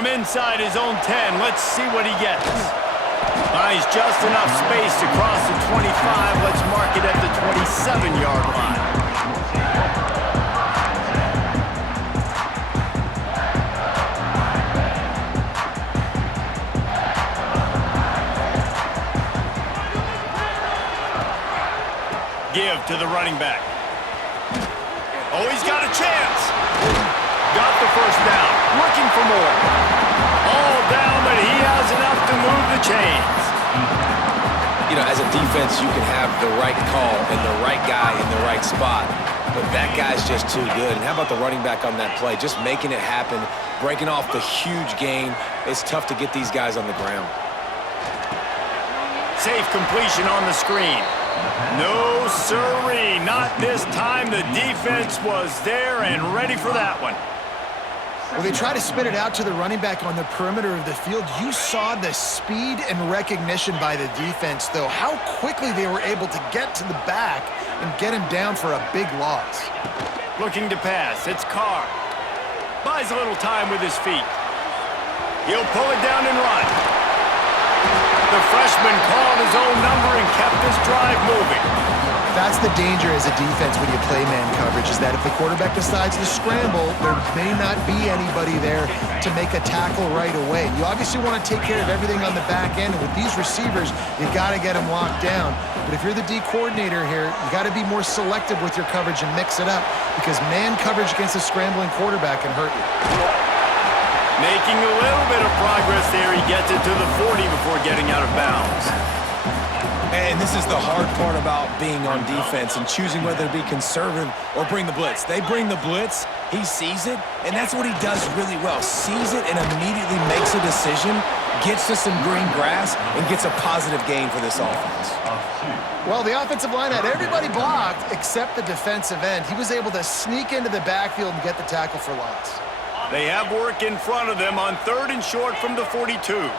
From inside his own 10, let's see what he gets. Buys just enough space to cross the 25. Let's mark it at the 27-yard line. Give to the running back. Oh, he's got a chance. Got the first down. Looking for more. All down, but he has enough to move the chains. You know, as a defense, you can have the right call and the right guy in the right spot, but that guy's just too good. And how about the running back on that play? Just making it happen, breaking off the huge gain. It's tough to get these guys on the ground. Safe completion on the screen. No, sirree, not this time. The defense was there and ready for that one. Well, they try to spin it out to the running back on the perimeter of the field. You saw the speed and recognition by the defense, though. How quickly they were able to get to the back and get him down for a big loss. Looking to pass. It's Carr. Buys a little time with his feet. He'll pull it down and run. The freshman called his own number and kept this drive moving. That's the danger as a defense when you play man coverage, is that if the quarterback decides to scramble, there may not be anybody there to make a tackle right away. You obviously want to take care of everything on the back end, and with these receivers, you got to get them locked down. But if you're the D coordinator here, you got to be more selective with your coverage and mix it up, because man coverage against a scrambling quarterback can hurt you. Making a little bit of progress there. He gets it to the 40 before getting out of bounds. And this is the hard part about being on defense and choosing whether to be conservative or bring the blitz. They bring the blitz, he sees it, and that's what he does really well. Sees it and immediately makes a decision, gets to some green grass, and gets a positive gain for this offense. Well, the offensive line had everybody blocked except the defensive end. He was able to sneak into the backfield and get the tackle for loss. They have work in front of them on 3rd and short from the 42.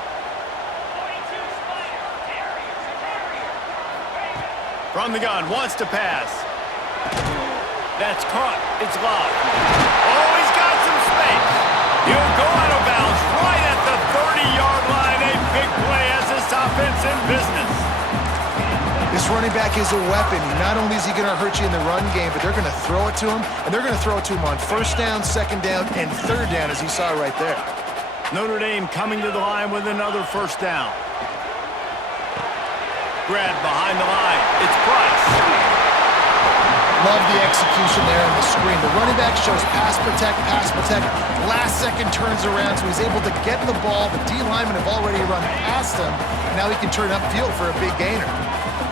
From the gun, wants to pass. That's caught. It's locked. Oh, he's got some space. He'll go out of bounds right at the 30-yard line. A big play as this offense in business. This running back is a weapon. Not only is he going to hurt you in the run game, but they're going to throw it to him, and they're going to throw it to him on 1st down, 2nd down, and 3rd down, as you saw right there. Notre Dame coming to the line with another 1st down. Grab behind the line. It's Price. Love the execution there on the screen. The running back shows pass protect, last second turns around, so he's able to get the ball. The D linemen have already run past him, and now he can turn upfield for a big gainer.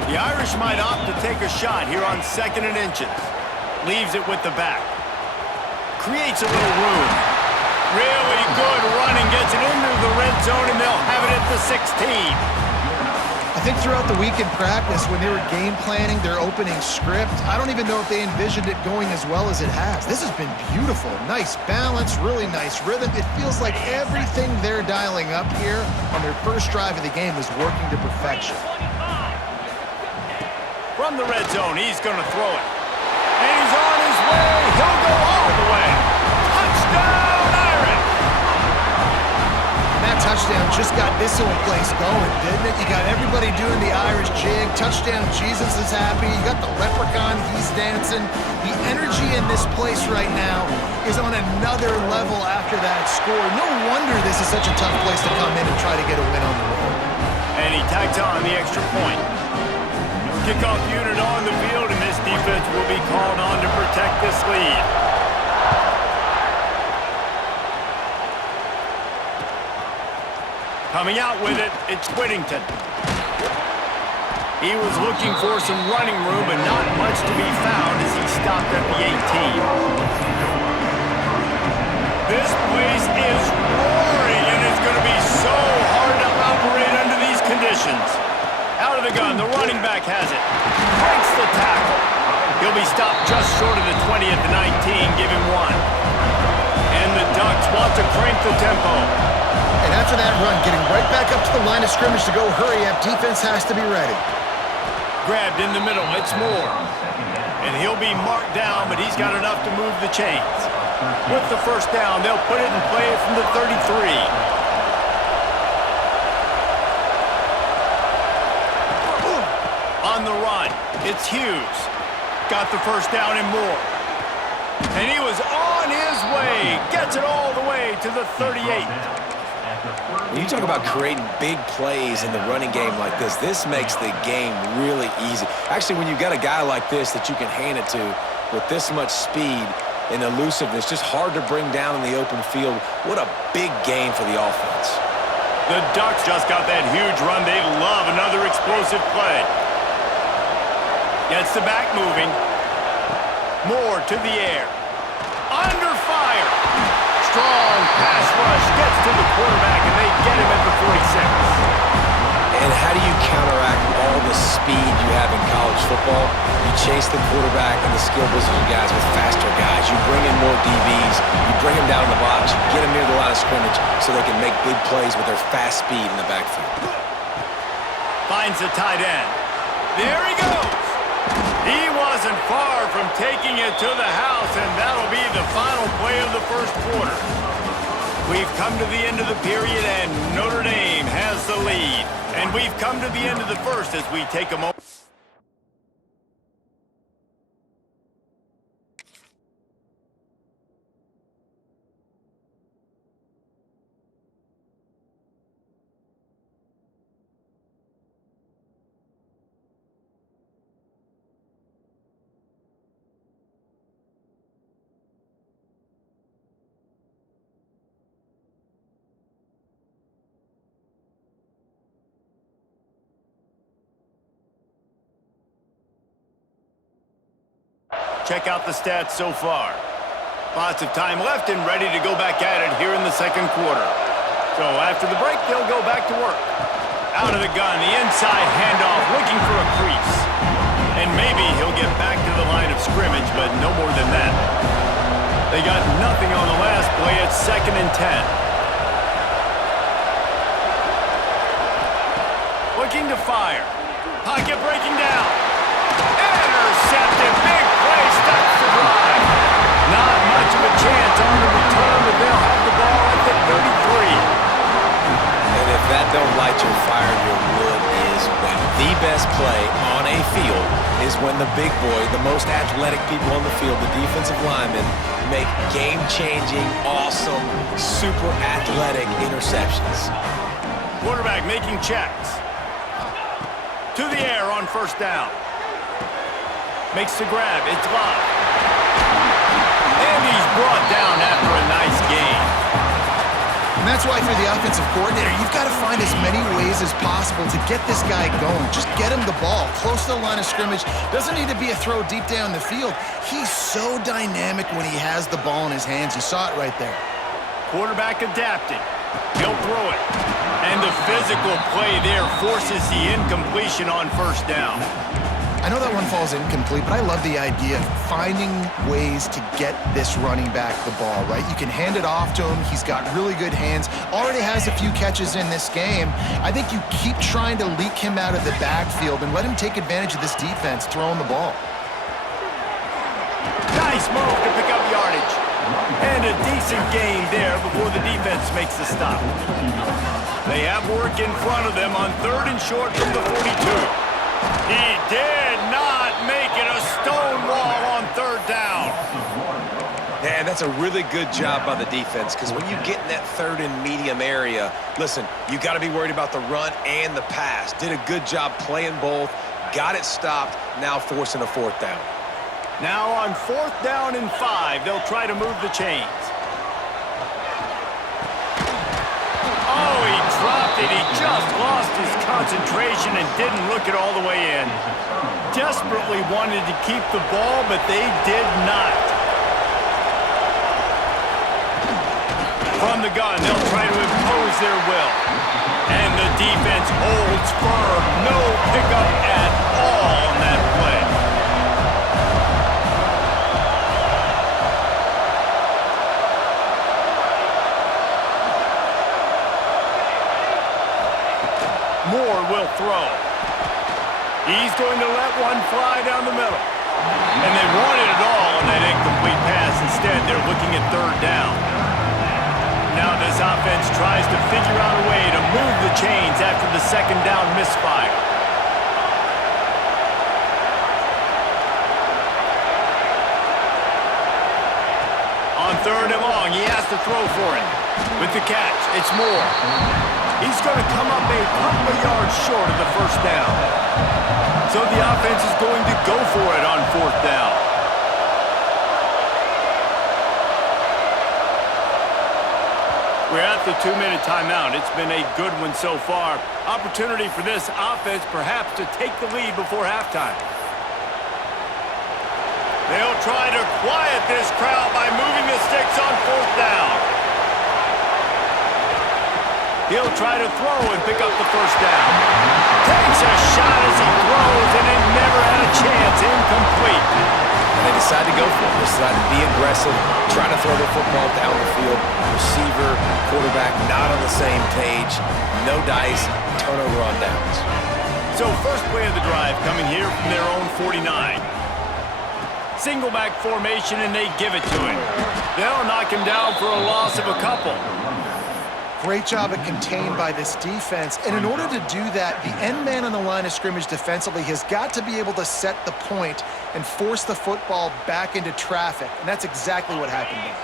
The Irish might opt to take a shot here on 2nd and inches. Leaves it with the back. Creates a little room. Really good running. Gets it into the red zone, and they'll have it at the 16. I think throughout the week in practice, when they were game planning their opening script, I don't even know if they envisioned it going as well as it has. This has been beautiful. Nice balance, really nice rhythm. It feels like everything they're dialing up here on their first drive of the game is working to perfection. From the red zone, he's going to throw it. And he's on his way. He'll go all the way. Touchdown, Irish! And that touchdown just got this whole place going, didn't it? You got everybody doing the Irish jig. Touchdown, Jesus is happy. You got the leprechaun, he's dancing. The energy in this place right now is on another level after that score. No wonder this is such a tough place to come in and try to get a win on the road. And he tags on the extra point. Kickoff unit on the field, and this defense will be called on to protect this lead. Coming out with it, it's Whittington. He was looking for some running room, but not much to be found as he stopped at the 18. This place is roaring, and it's going to be so hard to operate under these conditions. Out of the gun, the running back has it. Breaks the tackle. He'll be stopped just short of the 20 at the 19, give him 1. And the Ducks want to crank the tempo. And after that run, getting right back up to the line of scrimmage to go hurry up, defense has to be ready. Grabbed in the middle, it's Moore. And he'll be marked down, but he's got enough to move the chains. With the first down, they'll put it in play from the 33. On the run, it's Hughes. Got the first down and more. And he was on his way. Gets it all the way to the 38. When you talk about creating big plays in the running game like this makes the game really easy. Actually, when you've got a guy like this that you can hand it to with this much speed and elusiveness, just hard to bring down in the open field, what a big game for the offense. The Ducks just got that huge run. They love another explosive play. Gets the back moving. Moore to the air. Under fire. Strong pass rush. Gets to the quarterback, and they get him at the 46. And how do you counteract all the speed you have in college football? You chase the quarterback and the skill position guys with faster guys. You bring in more DBs. You bring them down in the box. You get them near the line of scrimmage so they can make big plays with their fast speed in the backfield. Finds the tight end. There he goes. He wasn't far from taking it to the house, and that'll be the final play of the first quarter. We've come to the end of the period, and Notre Dame has the lead. And we've come to the end of the first as we take a moment. Check out the stats so far. Lots of time left and ready to go back at it here in the second quarter. So after the break, they'll go back to work. Out of the gun, the inside handoff, looking for a crease. And maybe he'll get back to the line of scrimmage, but no more than that. They got nothing on the last play. It's 2nd and 10. Looking to fire. Pocket breaking down. Intercepted. Big play. Stops the drive. Not much of a chance on the return, but they'll have the ball at the 33. And if that don't light your fire, your wood is when the best play on a field is when the big boy, the most athletic people on the field, the defensive linemen, make game-changing, awesome, super athletic interceptions. Quarterback making checks. To the air on first down. Makes the grab. It's live. And he's brought down after a nice gain. And that's why for the offensive coordinator, you've got to find as many ways as possible to get this guy going. Just get him the ball close to the line of scrimmage. Doesn't need to be a throw deep down the field. He's so dynamic when he has the ball in his hands. You saw it right there. Quarterback adapting. He'll throw it. And the physical play there forces the incompletion on first down. I know that one falls incomplete, but I love the idea of finding ways to get this running back the ball, right? You can hand it off to him. He's got really good hands. Already has a few catches in this game. I think you keep trying to leak him out of the backfield and let him take advantage of this defense throwing the ball. Nice move to pick up yardage. And a decent gain there before the defense makes the stop. They have work in front of them on 3rd and short from the 42. He did not make it a stone wall on 3rd down. And that's a really good job by the defense, because when you get in that 3rd and medium area, listen, you got to be worried about the run and the pass. Did a good job playing both, got it stopped, now forcing a 4th down. Now on 4th down and 5, they'll try to move the chains. Oh, he dropped it. He just lost his concentration and didn't look it all the way in. Desperately wanted to keep the ball, but they did not. From the gun, they'll try to impose their will. And the defense holds firm. No pickup at all on that play. Moore will throw. He's going to let one fly down the middle. And they wanted it all on that incomplete pass. Instead, they're looking at third down. Now this offense tries to figure out a way to move the chains after the second down misfire. On third and long, he has to throw for it. With the catch, it's Moore. He's going to come up a couple of yards short of the first down. So the offense is going to go for it on fourth down. We're at the 2-minute timeout. It's been a good one so far. Opportunity for this offense perhaps to take the lead before halftime. They'll try to quiet this crowd by moving the sticks on fourth down. He'll try to throw and pick up the first down. Takes a shot as he throws, and it never had a chance. Incomplete. And they decide to go for it. They decide to be aggressive, try to throw the football down the field. Receiver, quarterback not on the same page. No dice, turnover on downs. So first play of the drive coming here from their own 49. Single back formation, and they give it to him. They'll knock him down for a loss of a couple. Great job at contained by this defense. And in order to do that, the end man on the line of scrimmage defensively has got to be able to set the point and force the football back into traffic. And that's exactly what happened there.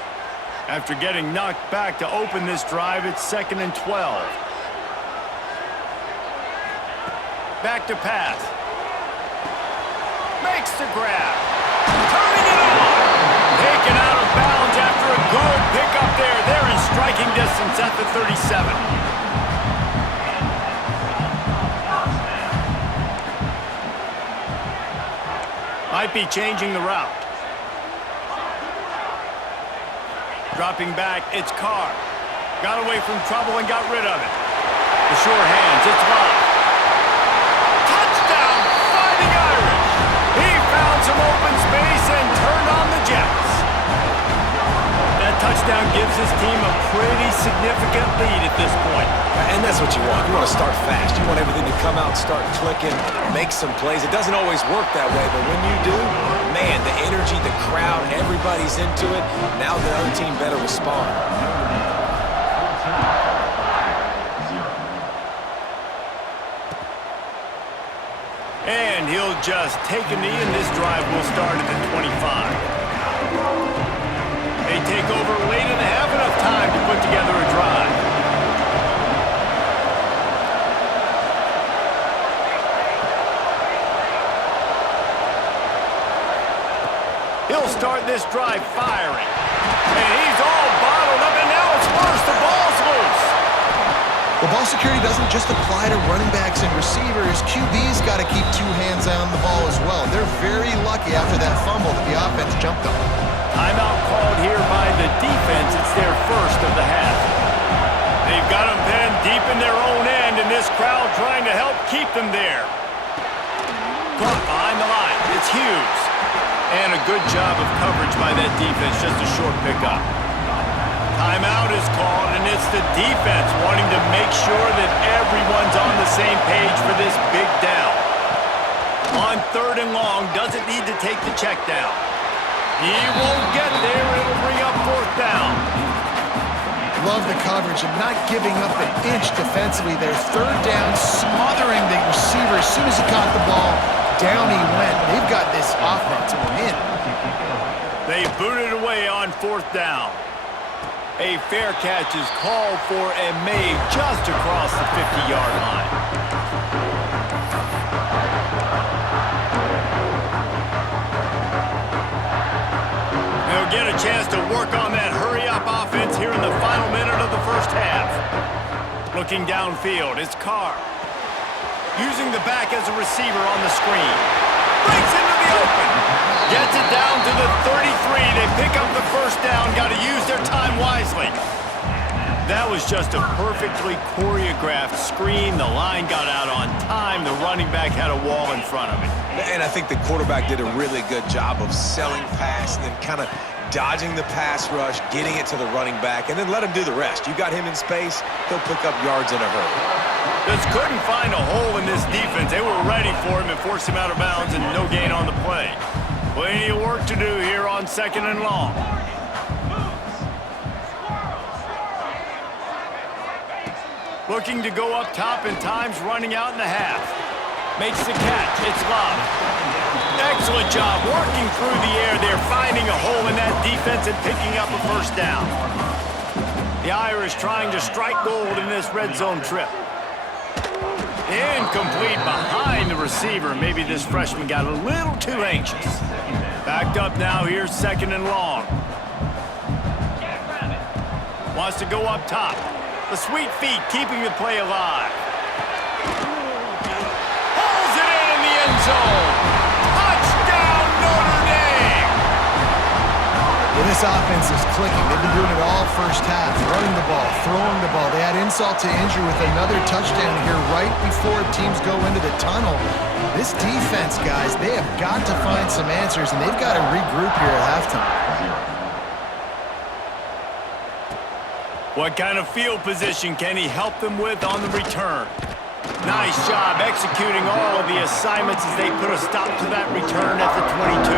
After getting knocked back to open this drive, it's 2nd and 12. Back to pass. Makes the grab. Turning it on. Taken out of bounds after a good pickup there. They're in striking distance at the 37. Might be changing the route. Dropping back, it's Carr. Got away from trouble and got rid of it. The sure hands, it's live. Touchdown, Fighting Irish. He found some open space and turned on the Jets. That touchdown gives his team a pretty significant lead at this point. And that's what you want. You want to start fast. You want everything to come out, start clicking, make some plays. It doesn't always work that way, but when you do, man, the energy, the crowd, everybody's into it. Now the other team better respond. And he'll just take a knee, and this drive will start at the 25. They take over late and have enough time to put together a drive. He'll start this drive firing. And he's all bottled up, and now it's worse. The ball's loose. The ball security doesn't just apply to running backs and receivers. QB's got to keep two hands on the ball as well. They're very lucky after that fumble that the offense jumped on. Timeout called here by the defense. It's their first of the half. They've got them pinned deep in their own end, and this crowd trying to help keep them there. Caught behind the line. It's Hughes. And a good job of coverage by that defense. Just a short pickup. Timeout is called, and it's the defense wanting to make sure that everyone's on the same page for this big down. On third and long, doesn't need to take the check down. He won't get there. It'll bring up fourth down. Love the coverage and not giving up an inch defensively there. Third down, smothering the receiver. As soon as he caught the ball, down he went. They've got this offense win. They booted away on fourth down. A fair catch is called for and made just across the 50-yard line. They'll get a chance to work on that hurry-up offense here in the final minute of the first half. Looking downfield, it's Carr. Using the back as a receiver on the screen. Breaks into the open. Gets it down to the 33. They pick up the first down. Got to use their time wisely. That was just a perfectly choreographed screen. The line got out on time. The running back had a wall in front of it. And I think the quarterback did a really good job of selling pass and then kind of dodging the pass rush, getting it to the running back, and then let him do the rest. You got him in space, he'll pick up yards in a hurry. Just couldn't find a hole in this defense. They were ready for him and forced him out of bounds, and no gain on the play. Plenty of work to do here on 2nd and long. Looking to go up top, and time's running out in the half. Makes the catch. It's Love. Excellent job working through the air there, finding a hole in that defense and picking up a first down. The Irish trying to strike gold in this red zone trip. Incomplete behind the receiver. Maybe this freshman got a little too anxious. Backed up now. Here's 2nd and long. Wants to go up top. The sweet feet keeping the play alive. Pulls it in the end zone. Touchdown, Notre Dame! Well, this offense is clicking. They've been doing it all first half. Running the ball, throwing the ball. They add insult to injury with another touchdown here right before teams go into the tunnel. This defense, guys, they have got to find some answers, and they've got to regroup here at halftime. What kind of field position can he help them with on the return? Nice job executing all of the assignments as they put a stop to that return at the 22.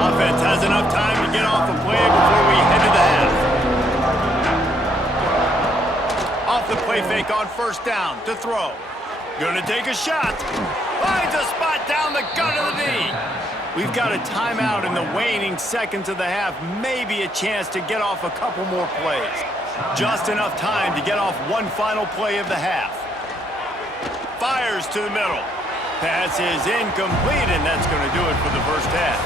Offense has enough time to get off the play before we head to the half. Off the play fake on first down to throw. Gonna take a shot. Finds a spot down the gut of the knee. We've got a timeout in the waning seconds of the half. Maybe a chance to get off a couple more plays. Just enough time to get off one final play of the half. Fires to the middle. Pass is incomplete, and that's going to do it for the first half.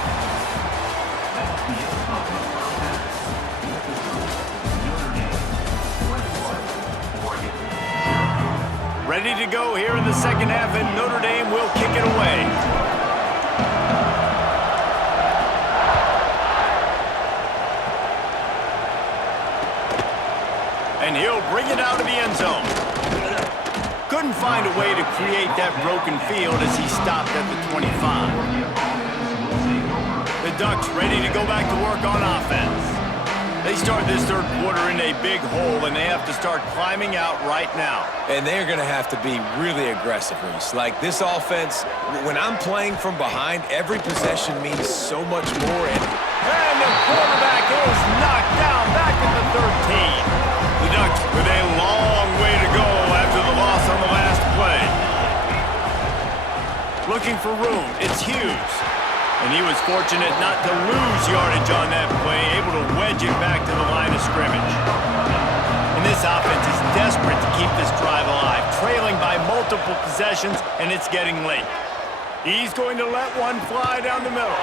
Ready to go here in the second half, and Notre Dame will kick it away. And he'll bring it out of the end zone. Couldn't find a way to create that broken field as he stopped at the 25. The Ducks ready to go back to work on offense. They start this third quarter in a big hole, and they have to start climbing out right now. And they're going to have to be really aggressive, Reese. Like, this offense, when I'm playing from behind, every possession means so much more. And the quarterback is knocked down back at the 13. The Ducks with a long way to go after the loss on the last play. Looking for room. It's Hughes. And he was fortunate not to lose yardage on that play, able to wedge it back to the line of scrimmage. And this offense is desperate to keep this drive alive, trailing by multiple possessions, and it's getting late. He's going to let one fly down the middle.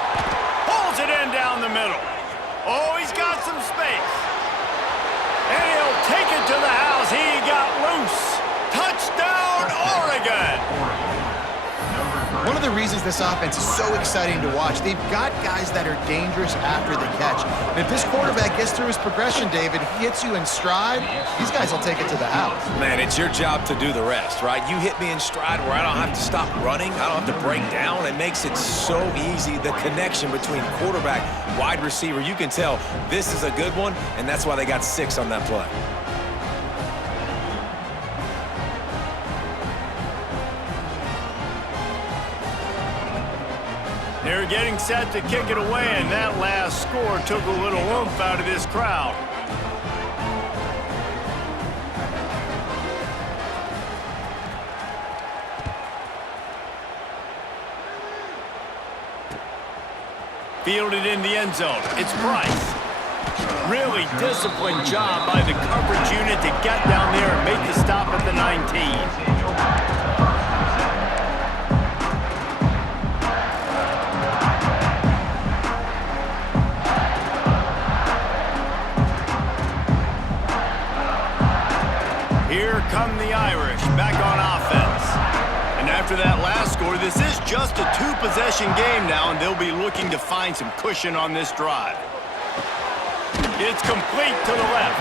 Pulls it in down the middle. Oh, he's got some space. And he'll take it to the house. He got loose. Touchdown, Oregon! One of the reasons this offense is so exciting to watch, they've got guys that are dangerous after the catch. And if this quarterback gets through his progression, David, he hits you in stride, these guys will take it to the house. man, it's your job to do the rest, right? You hit me in stride where I don't have to stop running. I don't have to break down. It makes it so easy, the connection between quarterback, wide receiver. You can tell this is a good one, and that's why they got 6 on that play. They're getting set to kick it away, and that last score took a little oomph out of this crowd. Fielded in the end zone. It's Price. Really disciplined job by the coverage unit to get down there and make the stop at the 19. Here come the Irish, back on offense. And after that last score, this is just a 2-possession game now, and they'll be looking to find some cushion on this drive. It's complete to the left.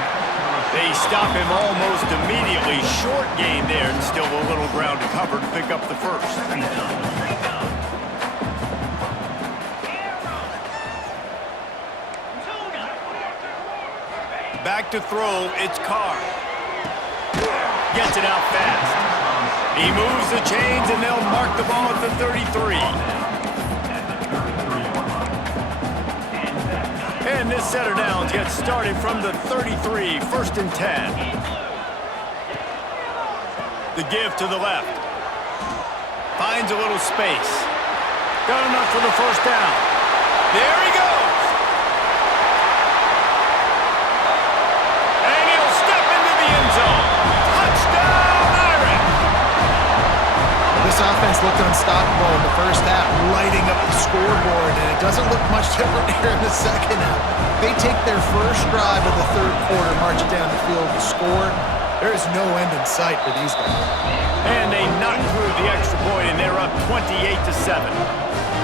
They stop him almost immediately. Short gain there, and still a little ground to cover to pick up the first. Back to throw, it's Carr. Gets it out fast. He moves the chains, and they'll mark the ball at the 33. And this set of downs gets started from the 33, 1st and 10. The give to the left. Finds a little space. Got enough for the first down. There he goes. And he'll step into the end zone. Touchdown, Irish. This offense looked unstoppable in the first half, lighting up the scoreboard, and it doesn't look much different here in the second half. They take their first drive of the third quarter, march down the field and score. There is no end in sight for these guys. And they knock through the extra point, and they're up 28-7.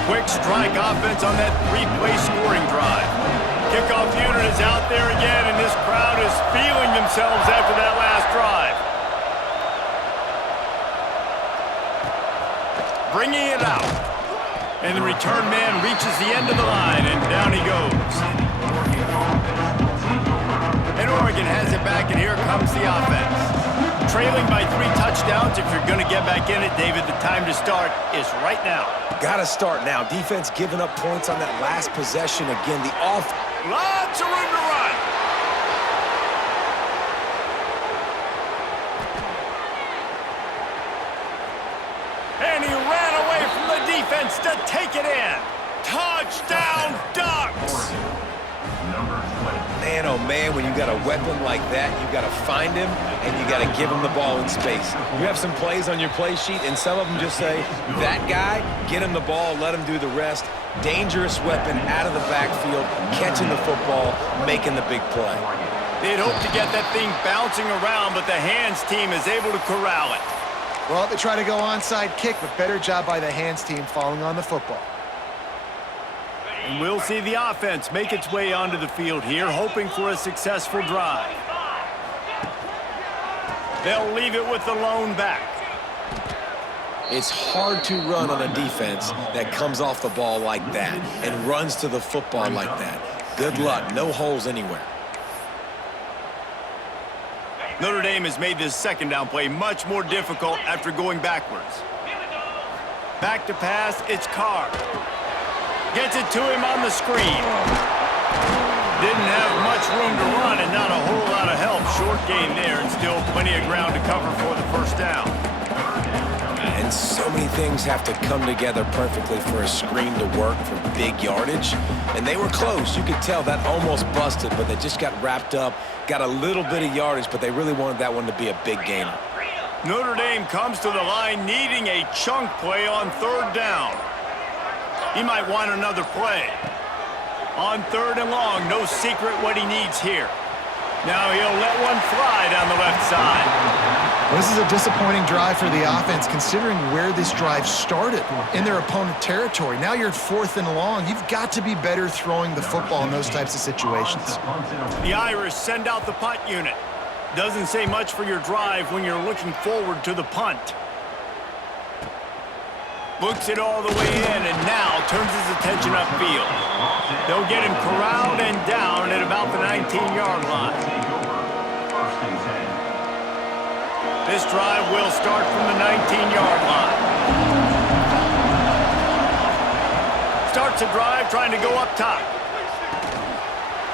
Quick strike offense on that 3-play scoring drive. Kickoff unit is out there again, and this crowd is feeling themselves after that last drive. Bringing it out. And the return man reaches the end of the line, and down he goes. And Oregon has it back, and here comes the offense. Trailing by 3 touchdowns. If you're going to get back in it, David, the time to start is right now. Got to start now. Defense giving up points on that last possession. Again, the off. Lots of room to run. And he ran away from the defense to take it in. Touchdown, Ducks! Man, oh man, when you got a weapon like that, you got to find him and you got to give him the ball in space. You have some plays on your play sheet, and some of them just say, that guy, get him the ball, let him do the rest. Dangerous weapon out of the backfield, catching the football, making the big play. They'd hope to get that thing bouncing around, but the hands team is able to corral it. Well, they try to go onside kick, but better job by the hands team falling on the football. And we'll see the offense make its way onto the field here, hoping for a successful drive. They'll leave it with the lone back. It's hard to run on a defense that comes off the ball like that and runs to the football like that. Good luck. No holes anywhere. Notre Dame has made this second down play much more difficult after going backwards. Back to pass, it's Carr. Gets it to him on the screen. Didn't have much room to run and not a whole lot of help. Short gain there and still plenty of ground to cover for the first down. And so many things have to come together perfectly for a screen to work for big yardage. And they were close. You could tell that almost busted, but they just got wrapped up, got a little bit of yardage, but they really wanted that one to be a big gainer. Notre Dame comes to the line needing a chunk play on third down. He might want another play. On third and long, no secret what he needs here. Now he'll let one fly down the left side. This is a disappointing drive for the offense, considering where this drive started, in their opponent territory. Now you're at 4th and long. You've got to be better throwing the football in those types of situations. The Irish send out the punt unit. Doesn't say much for your drive when you're looking forward to the punt. Books it all the way in and now turns his attention upfield. They'll get him corralled and down at about the 19-yard line. This drive will start from the 19-yard line. Starts a drive trying to go up top.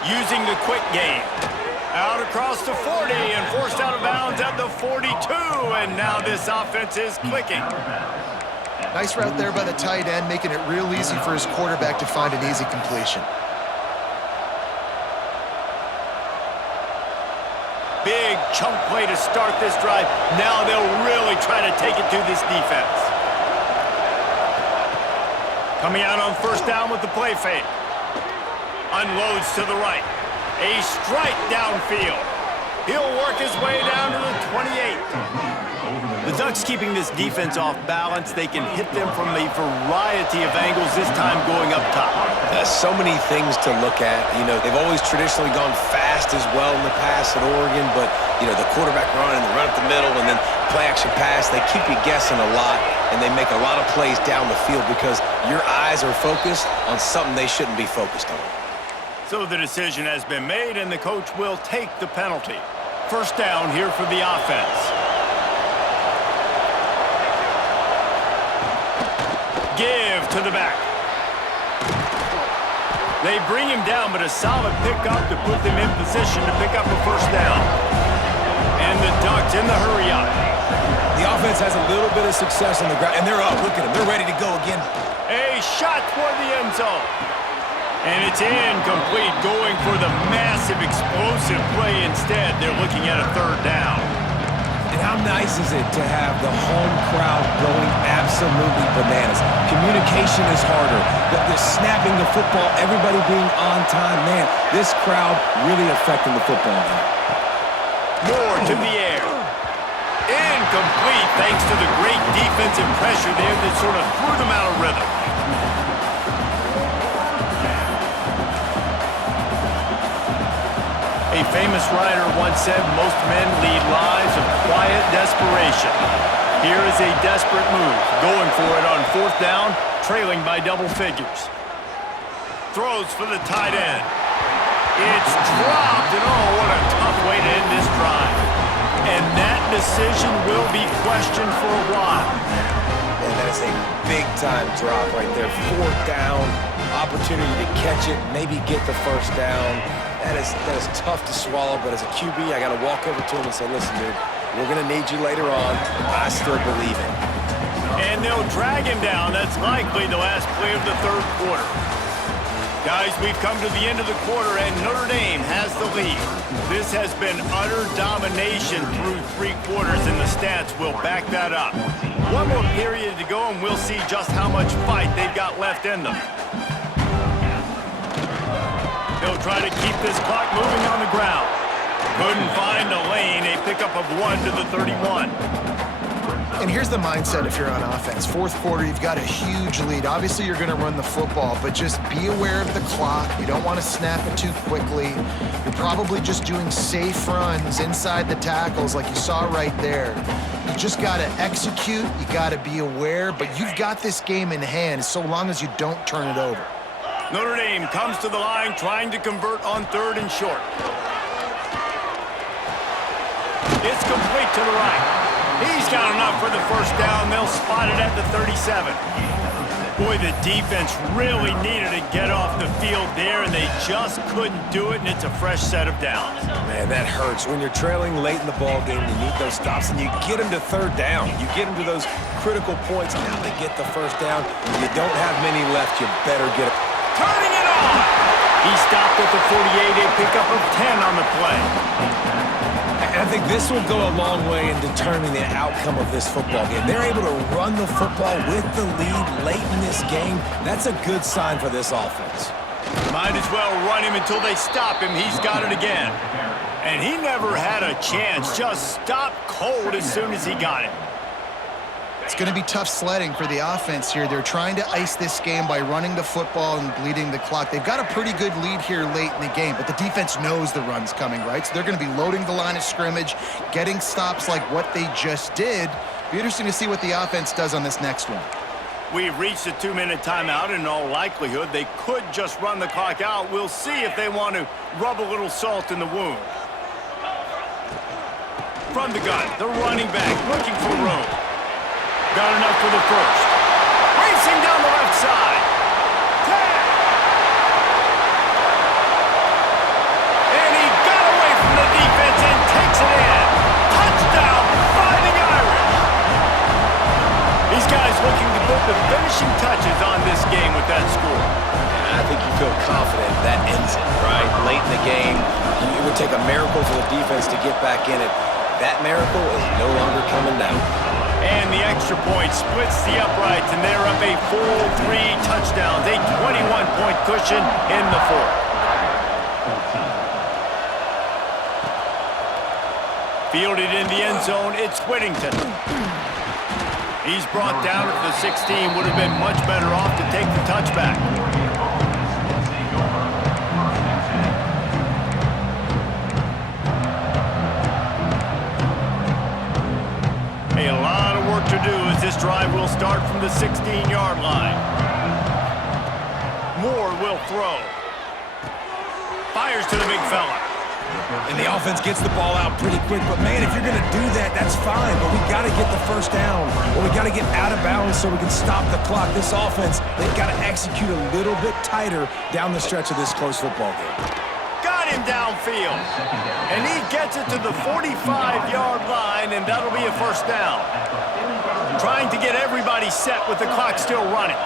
Using the quick game. Out across the 40 and forced out of bounds at the 42. And now this offense is clicking. Nice route there by the tight end, making it real easy for his quarterback to find an easy completion. Big chunk play to start this drive. Now they'll really try to take it to this defense. Coming out on first down with the play fake. Unloads to the right. A strike downfield. He'll work his way down to the 28. The Ducks keeping this defense off balance. They can hit them from a variety of angles, this time going up top. So many things to look at. You know, they've always traditionally gone fast as well in the past at Oregon, but, you know, the quarterback run and the run up the middle and then play-action pass, they keep you guessing a lot, and they make a lot of plays down the field because your eyes are focused on something they shouldn't be focused on. So the decision has been made, and the coach will take the penalty. First down here for the offense. Give to the back. They bring him down, but a solid pickup to put them in position to pick up a first down. And the Ducks in the hurry up. The offense has a little bit of success on the ground, and they're up. Look at them. They're ready to go again. A shot toward the end zone. And it's incomplete, going for the massive explosive play instead. They're looking at a third down. And how nice is it to have the home crowd going absolutely bananas? Communication is harder. They're snapping the football, everybody being on time. Man, this crowd really affecting the football game. More to the air. Incomplete thanks to the great defensive pressure there that sort of threw them out of rhythm. A famous writer once said, most men lead lives of quiet desperation. Here is a desperate move, going for it on fourth down, trailing by double figures. Throws for the tight end. It's dropped, and oh, what a tough way to end this drive. And that decision will be questioned for a while. And that's a big-time drop right there. Fourth down, opportunity to catch it, maybe get the first down. That is tough to swallow, but as a QB, I got to walk over to him and say, listen, dude, we're going to need you later on. I still believe it. And they'll drag him down. That's likely the last play of the third quarter. Guys, we've come to the end of the quarter, and Notre Dame has the lead. This has been utter domination through three quarters, and the stats will back that up. One more period to go, and we'll see just how much fight they've got left in them. They'll try to keep this clock moving on the ground. Couldn't find a lane, a pickup of 1 to the 31. And here's the mindset if you're on offense. Fourth quarter, you've got a huge lead. Obviously, you're going to run the football, but just be aware of the clock. You don't want to snap it too quickly. You're probably just doing safe runs inside the tackles like you saw right there. You just got to execute. You got to be aware, but you've got this game in hand so long as you don't turn it over. Notre Dame comes to the line trying to convert on third and short. It's complete to the right. He's got enough for the first down. They'll spot it at the 37. Boy, the defense really needed to get off the field there, and they just couldn't do it, and it's a fresh set of downs. Man, that hurts. When you're trailing late in the ball game, you need those stops, and you get them to third down. You get them to those critical points. Now they get the first down. You don't have many left. You better get it. Turning it on! He stopped at the 48, a pickup of 10 on the play. And I think this will go a long way in determining the outcome of this football game. They're able to run the football with the lead late in this game. That's a good sign for this offense. Might as well run him until they stop him. He's got it again. And he never had a chance. Just stopped cold as soon as he got it. It's going to be tough sledding for the offense here. They're trying to ice this game by running the football and bleeding the clock. They've got a pretty good lead here late in the game, but the defense knows the run's coming, right? So they're going to be loading the line of scrimmage, getting stops like what they just did. Be interesting to see what the offense does on this next one. We've reached a 2-minute timeout. In all likelihood, they could just run the clock out. We'll see if they want to rub a little salt in the wound. From the gun, the running back looking for room. Got enough for the first. Racing down the left side. 10. And he got away from the defense and takes it in. Touchdown, Fighting Irish. These guys looking to put the finishing touches on this game with that score. And I think you feel confident that ends it, right? Late in the game, it would take a miracle for the defense to get back in it. That miracle is no longer coming down. And the extra point splits the uprights, and they're up a full 3 touchdowns, a 21-point cushion in the fourth. Fielded in the end zone, it's Whittington. He's brought down at the 16, would have been much better off to take the touchback. A lot of work to do as this drive will start from the 16-yard line. Moore will throw. Fires to the big fella. And the offense gets the ball out pretty quick. But, man, if you're going to do that, that's fine. But we got to get the first down, or we got to get out of bounds so we can stop the clock. This offense, they've got to execute a little bit tighter down the stretch of this close football game. Got him downfield. And he gets it to the 45-yard line, and that'll be a first down. Trying to get everybody set with the clock still running.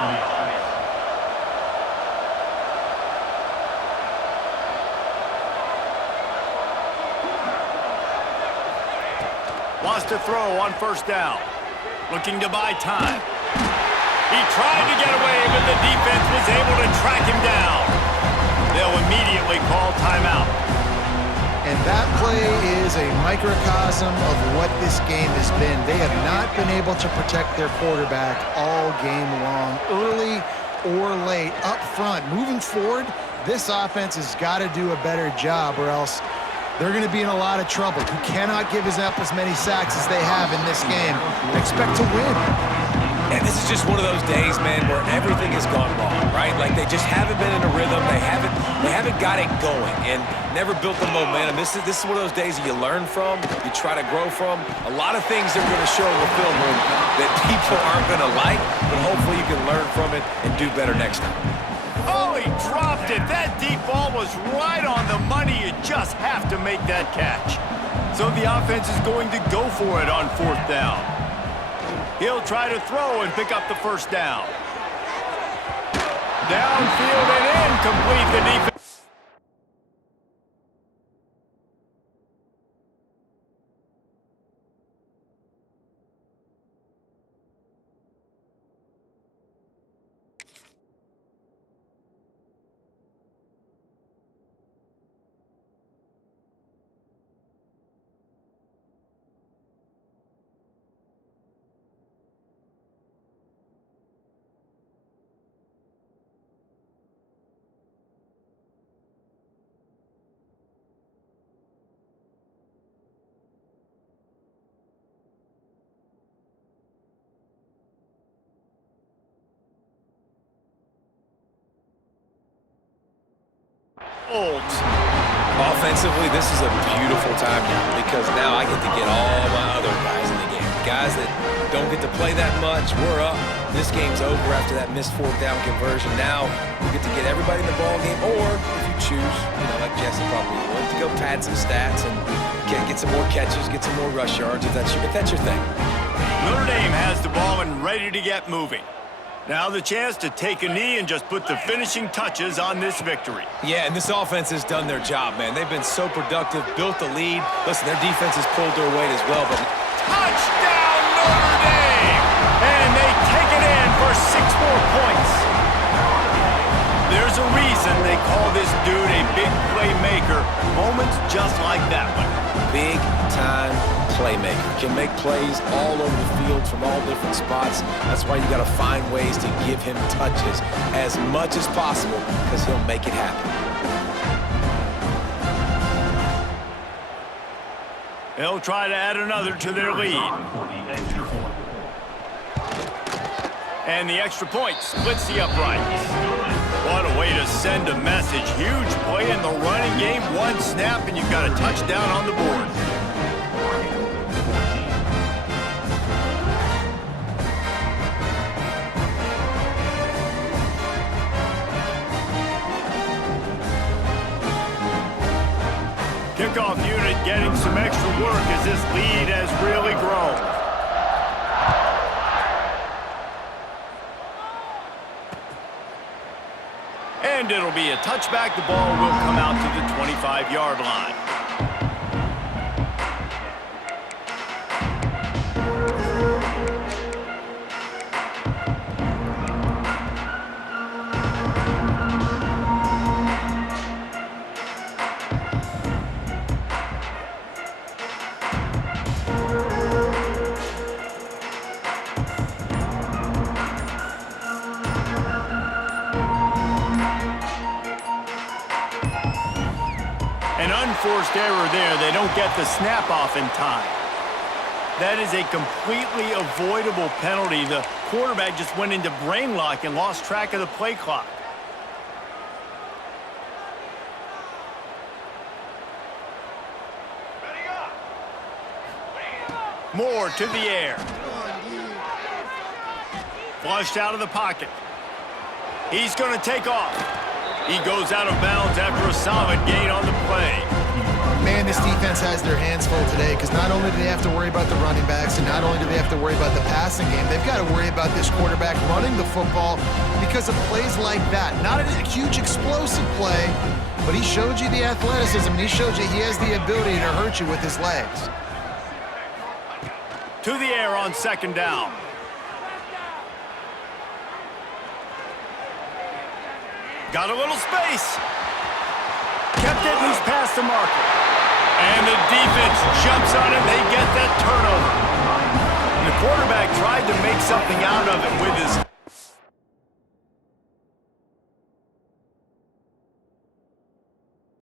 Wants to throw on first down. Looking to buy time. He tried to get away, but the defense was able to track him down. They'll immediately call timeout. And that play is a microcosm of what this game has been. They have not been able to protect their quarterback all game long, early or late, up front. Moving forward, this offense has got to do a better job, or else they're going to be in a lot of trouble. You cannot give up as many sacks as they have in this game and expect to win. And this is just one of those days, man, where everything has gone wrong, right? Like they just haven't been in a rhythm. They haven't got it going and never built the momentum. This is one of those days that you learn from, you try to grow from. A lot of things that we're going to show in the film room that people aren't going to like, but hopefully you can learn from it and do better next time. Oh, he dropped it. That deep ball was right on the money. You just have to make that catch. So the offense is going to go for it on fourth down. He'll try to throw and pick up the first down. Downfield and incomplete. The defense. Offensively, this is a beautiful time now because now I get to get all my other guys in the game. Guys that don't get to play that much, we're up. This game's over after that missed fourth down conversion. Now we get to get everybody in the ball game, or if you choose, like Jesse probably would, to go pad some stats and get some more catches, get some more rush yards if that's your thing. Notre Dame has the ball and ready to get moving. Now the chance to take a knee and just put the finishing touches on this victory. Yeah, and this offense has done their job, man. They've been so productive, built the lead. Listen, their defense has pulled their weight as well. But touchdown, Notre Dame! And they take it in for 6 more points. There's a reason they call this dude a big playmaker. Moments just like that one. Big-time playmaker. Can make plays all over the field from all different spots. That's why you got to find ways to give him touches as much as possible because he'll make it happen. They'll try to add another to their lead. And the extra point splits the uprights. What a way to send a message. Huge play in the running game. One snap and you've got a touchdown on the board. Kickoff unit getting some extra work as this lead has really grown. And it'll be a touchback. The ball will come out to the 25-yard line. An unforced error there. They don't get the snap off in time. That is a completely avoidable penalty. The quarterback just went into brain lock and lost track of the play clock. Moore to the air. Flushed out of the pocket. He's going to take off. He goes out of bounds after a solid gain on the play. Man, this defense has their hands full today because not only do they have to worry about the running backs and not only do they have to worry about the passing game, they've got to worry about this quarterback running the football because of plays like that. Not a huge explosive play, but he showed you the athleticism and he showed you he has the ability to hurt you with his legs. To the air on second down. Got a little space. Kept it loose past the marker. And the defense jumps on him. They get that turnover. And the quarterback tried to make something out of it with his